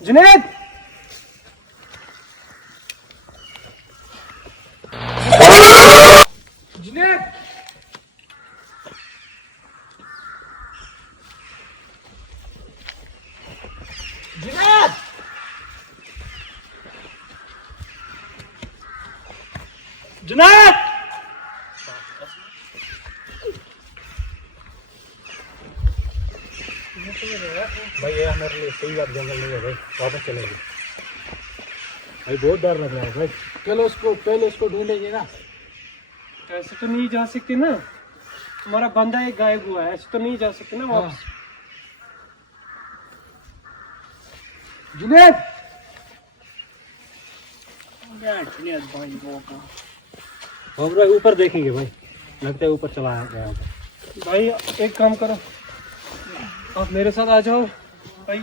जुनैद जुनैद जुनैद जुनैद भाई ये हमारे लिए सही बात जंगल नहीं है भाई, वापस चलेंगे भाई, बहुत डर लग रहा है भाई। पहले उसको ढूंढेंगे ना। ऐसे तो नहीं जा सकते ना, तुम्हारा बंदा एक गायब हुआ है, ऐसे तो नहीं जा सकते ना वापस। जुनैद जुनैद भाई वो कहाँ? हम लोग ऊपर देखेंगे भाई, लगता है ऊपर चला गया होगा। भाई एक काम करो, आप मेरे साथ आ जाओ भाई,